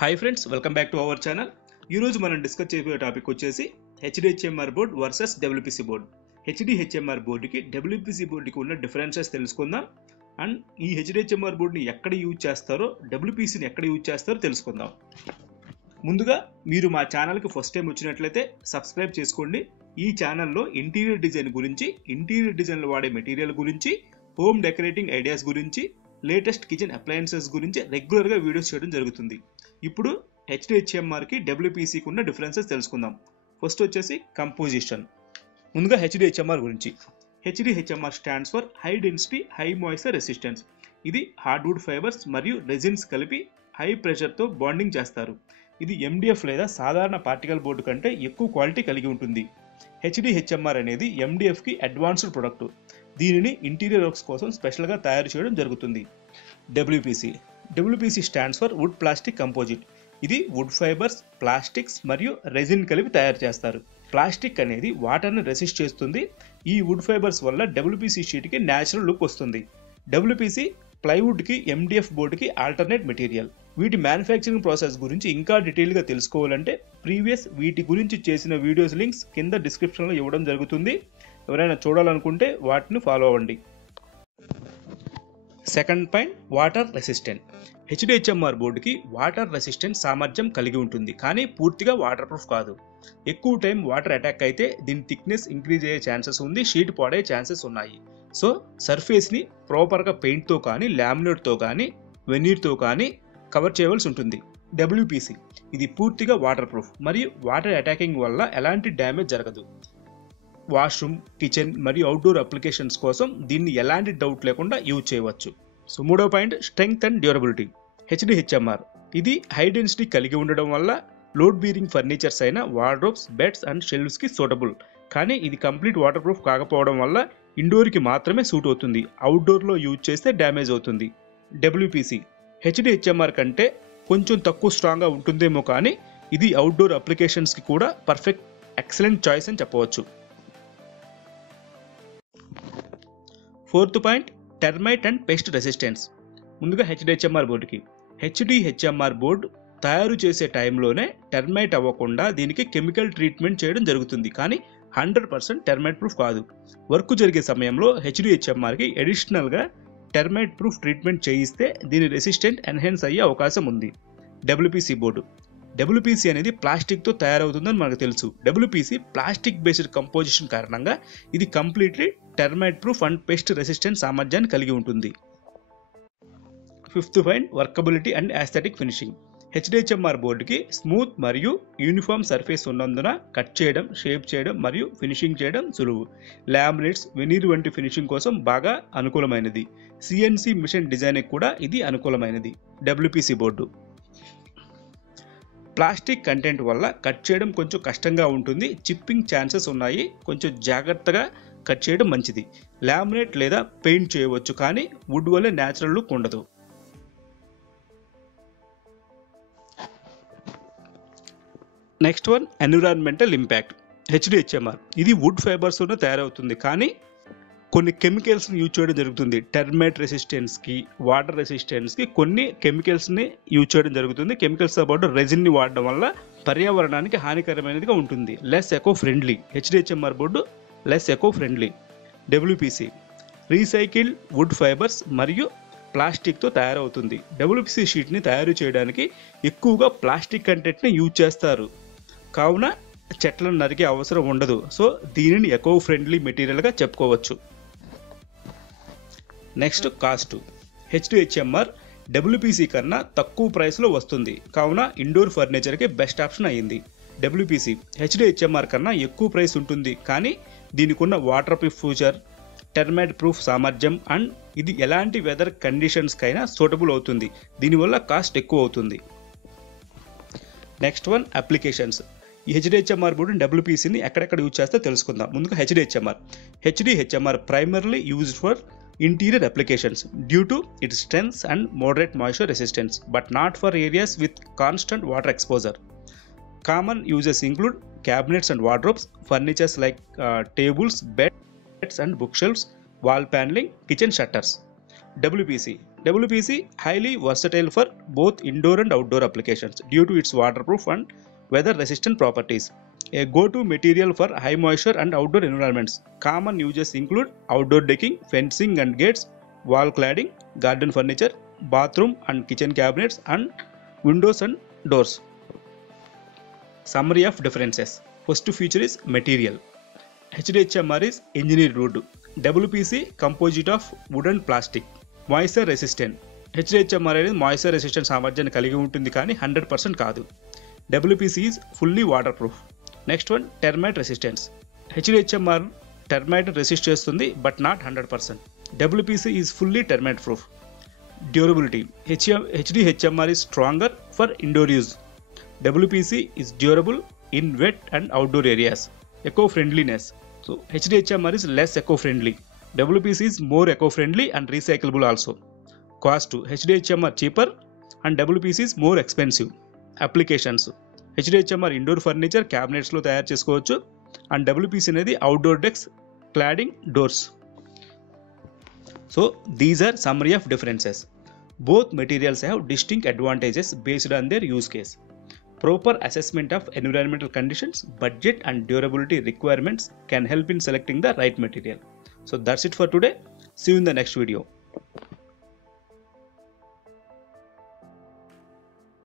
Hi friends, welcome back to our channel. ఈరోజు మనం discuss చేయబోయే టాపిక్ వచ్చేసి HDHMR board versus WPC board. HDHMR బోర్డుకి డబ్ల్యూపీసీ బోర్డుకి ఉన్న డిఫరెన్సెస్ తెలుసుకుందాం. అండ్ ఈ హెచ్డిహెచ్ఎంఆర్ బోర్డుని ఎక్కడ యూజ్ చేస్తారో, డబ్ల్యూపీసీని ఎక్కడ యూజ్ చేస్తారో తెలుసుకుందాం. ముందుగా మీరు మా ఛానల్కి ఫస్ట్ టైం వచ్చినట్లయితే సబ్స్క్రైబ్ చేసుకోండి. ఈ ఛానల్లో ఇంటీరియర్ డిజైన్ గురించి, ఇంటీరియర్ డిజైన్లో వాడే మెటీరియల్ గురించి, హోమ్ డెకరేటింగ్ ఐడియాస్ గురించి, లేటెస్ట్ కిచెన్ అప్లయన్సెస్ గురించి రెగ్యులర్గా వీడియోస్ చేయడం జరుగుతుంది. ఇప్పుడు హెచ్డిహెచ్ఎంఆర్కి డబ్ల్యూపీసీకి ఉన్న డిఫరెన్సెస్ తెలుసుకుందాం. ఫస్ట్ వచ్చేసి కంపోజిషన్. ముందుగా హెచ్డిహెచ్ఎంఆర్ గురించి. HDHMR stands for high density high moisture resistance. ఇది హార్డ్వుడ్ ఫైబర్స్ మరియు రెజిన్స్ కలిపి హై ప్రెషర్తో బాండింగ్ చేస్తారు. ఇది ఎండిఎఫ్ లేదా సాధారణ పార్టికల్ బోర్డు కంటే ఎక్కువ క్వాలిటీ కలిగి ఉంటుంది. హెచ్డిహెచ్ఎంఆర్ అనేది ఎండిఎఫ్కి అడ్వాన్స్డ్ ప్రొడక్ట్. దీనిని ఇంటీరియర్ వర్క్స్ కోసం స్పెషల్గా తయారు చేయడం జరుగుతుంది. WPC stands for wood plastic composite. ఇది వుడ్ ఫైబర్స్, ప్లాస్టిక్స్ మరియు రెజిన్ కలిపి తయారు చేస్తారు. ప్లాస్టిక్ అనేది వాటర్ని రెసిస్ట్ చేస్తుంది. ఈ వుడ్ ఫైబర్స్ వల్ల డబ్ల్యూపీసీ షీట్కి న్యాచురల్ లుక్ వస్తుంది. డబ్ల్యూపీసీ ప్లైవుడ్కి, ఎండిఎఫ్ బోర్డుకి ఆల్టర్నేట్ మెటీరియల్. వీటి మ్యానుఫ్యాక్చరింగ్ ప్రాసెస్ గురించి ఇంకా డీటెయిల్గా తెలుసుకోవాలంటే ప్రీవియస్ వీటి గురించి చేసిన వీడియోస్ లింక్స్ కింద డిస్క్రిప్షన్లో ఇవ్వడం జరుగుతుంది. ఎవరైనా చూడాలనుకుంటే వాటిని ఫాలో అవ్వండి. Second point, water resistant. HDHMR బోర్డుకి వాటర్ రెసిస్టెంట్ సామర్థ్యం కలిగి ఉంటుంది, కానీ పూర్తిగా వాటర్ ప్రూఫ్ కాదు. ఎక్కువ టైం వాటర్ అటాక్ అయితే దీని థిక్నెస్ ఇంక్రీజ్ అయ్యే ఛాన్సెస్ ఉంది, షీట్ పాడే ఛాన్సెస్ ఉన్నాయి. సో సర్ఫేస్ని ప్రాపర్గా పెయింట్తో కానీ, లామినేట్తో కానీ, వెనీర్తో కానీ కవర్ చేయవలసి ఉంటుంది. డబ్ల్యూపీసీ ఇది పూర్తిగా వాటర్ ప్రూఫ్ మరియు వాటర్ అటాకింగ్ వల్ల ఎలాంటి డ్యామేజ్ జరగదు. వాష్రూమ్, కిచెన్ మరియు అవుట్డోర్ అప్లికేషన్స్ కోసం దీన్ని ఎలాంటి డౌట్ లేకుండా యూజ్ చేయవచ్చు. సో మూడో point, strength and durability. HDHMR ఇది హై డెన్సిటీ కలిగి ఉండడం వల్ల లోడ్ బీరింగ్ ఫర్నిచర్స్ అయిన వార్డ్రోబ్స్, బెడ్స్ అండ్ షెల్ఫ్స్కి సూటబుల్. కానీ ఇది కంప్లీట్ వాటర్ ప్రూఫ్ కాకపోవడం వల్ల ఇండోర్కి మాత్రమే సూట్ అవుతుంది. అవుట్డోర్లో యూజ్ చేస్తే డ్యామేజ్ అవుతుంది. డబ్ల్యూపీసీ హెచ్డిహెచ్ఎంఆర్ కంటే కొంచెం తక్కువ స్ట్రాంగ్గా ఉంటుందేమో, కానీ ఇది అవుట్డోర్ అప్లికేషన్స్కి కూడా పర్ఫెక్ట్ ఎక్సలెంట్ చాయిస్ అని చెప్పవచ్చు. Fourth point, termite and pest resistance. ముందుగా హెచ్డిహెచ్ఎంఆర్ బోర్డుకి. హెచ్డిహెచ్ఎంఆర్ బోర్డు తయారు చేసే టైంలోనే టెర్మైట్ అవ్వకుండా దీనికి కెమికల్ ట్రీట్మెంట్ చేయడం జరుగుతుంది, కానీ 100% టెర్మైట్ ప్రూఫ్ కాదు. వర్క్ జరిగే సమయంలో హెచ్డిహెచ్ఎంఆర్కి అడిషనల్గా టెర్మైట్ ప్రూఫ్ ట్రీట్మెంట్ చేయిస్తే దీని రెసిస్టెంట్ ఎన్హాన్స్ అయ్యే అవకాశం ఉంది. WPC board. డబ్ల్యూపీసీ అనేది ప్లాస్టిక్తో తయారవుతుందని మనకు తెలుసు. డబ్ల్యూపీసీ ప్లాస్టిక్ బేస్డ్ కంపోజిషన్ కారణంగా ఇది completely termite proof and pest resistant సామర్థ్యాన్ని కలిగి ఉంటుంది. Fifth point, workability and aesthetic finishing. HDHMR బోర్డుకి స్మూత్ మరియు యూనిఫామ్ సర్ఫేస్ ఉన్నందున కట్ చేయడం, షేప్ చేయడం మరియు ఫినిషింగ్ చేయడం సులువు. లామినేట్స్, వెనీర్ వంటి ఫినిషింగ్ కోసం బాగా అనుకూలమైనది. సిఎన్సి మిషన్ డిజైన్కి కూడా ఇది అనుకూలమైనది. డబ్ల్యూపీసీ బోర్డు ప్లాస్టిక్ కంటెంట్ వల్ల కట్ చేయడం కొంచెం కష్టంగా ఉంటుంది, చిప్పింగ్ ఛాన్సెస్ ఉన్నాయి. కొంచెం జాగ్రత్తగా కట్ చేయడం మంచిది. లామినేట్ లేదా పెయింట్ చేయవచ్చు, కానీ వుడ్ వల్లే న్యాచురల్ లుక్ ఉండదు. Next one, environmental impact. HDHMR ఇది వుడ్ ఫైబర్స్ తయారవుతుంది, కానీ కొన్ని కెమికల్స్ని యూజ్ చేయడం జరుగుతుంది. టెర్మైట్ రెసిస్టెన్స్కి, వాటర్ రెసిస్టెన్స్కి కొన్ని కెమికల్స్ని యూజ్ చేయడం జరుగుతుంది. కెమికల్స్తో పాటు రెజిన్ని వాడడం వల్ల పర్యావరణానికి హానికరమైనదిగా ఉంటుంది. Less eco friendly. HDHMR board less eco friendly. WPC recycled wood fibres మరియు ప్లాస్టిక్తో తయారవుతుంది. డబ్ల్యూపీసీ షీట్ని తయారు చేయడానికి ఎక్కువగా ప్లాస్టిక్ కంటెంట్ని యూజ్ చేస్తారు, కావున చెట్లను నరికే అవసరం ఉండదు. సో దీనిని ఎకో ఫ్రెండ్లీ మెటీరియల్గా చెప్పుకోవచ్చు. Next, cost. హెచ్డిహెచ్ఎంఆర్ డబ్ల్యూపీసీ కన్నా తక్కువ ప్రైస్లో వస్తుంది, కావున ఇండోర్ ఫర్నిచర్కి బెస్ట్ ఆప్షన్ అయ్యింది. డబ్ల్యూపీసీ హెచ్డిహెచ్ఎంఆర్ కన్నా ఎక్కువ ప్రైస్ ఉంటుంది, కానీ దీనికి ఉన్న water proof feature, termite proof సామర్థ్యం అండ్ ఇది ఎలాంటి వెదర్ కండిషన్స్కైనా సూటబుల్ అవుతుంది. దీనివల్ల కాస్ట్ ఎక్కువ అవుతుంది. Next one, applications. ఈ హెచ్డిహెచ్ఎంఆర్ బోర్డు డబ్ల్యూపీసీని ఎక్కడెక్కడ యూజ్ చేస్తే తెలుసుకుందాం. ముందుగా HDHMR primarily used for interior applications due to its strength and moderate moisture resistance, but not for areas with constant water exposure. Common uses include cabinets and wardrobes, furnitures like tables, beds and bookshelves, wall paneling, kitchen shutters. WPC. WPC highly versatile for both indoor and outdoor applications due to its waterproof and weather resistant properties. A go-to material for high moisture and outdoor environments. Common uses include outdoor decking, fencing and gates, wall cladding, garden furniture, bathroom and kitchen cabinets, and windows and doors. Summary of differences. First feature is material. HDHMR is engineered wood. WPC composite of wood and plastic. Moisture resistant. HDHMR అనేది moisture resistant సామర్థ్యాన్ని కలిగి ఉంటుంది కానీ 100% కాదు. WPC is fully waterproof. Next one termite resistance. HDHMR termite resist చేస్తుంది but not 100%. WPC is fully termite proof. Durability. HDHMR is stronger for indoor use. WPC is durable in wet and outdoor areas. Eco-friendliness. So HDHMR is less eco-friendly. WPC is more eco-friendly and recyclable also. Cost. HDHMR cheaper and WPC is more expensive. Applications. HDHMR indoor furniture cabinets లో తయారు చేసుకోవచ్చు and WPC అనేది outdoor decks, cladding, doors. So these are summary of differences. Both materials have distinct advantages based on their use case. Proper assessment of environmental conditions, budget and durability requirements can help in selecting the right material. So that's it for today. See you in the next video.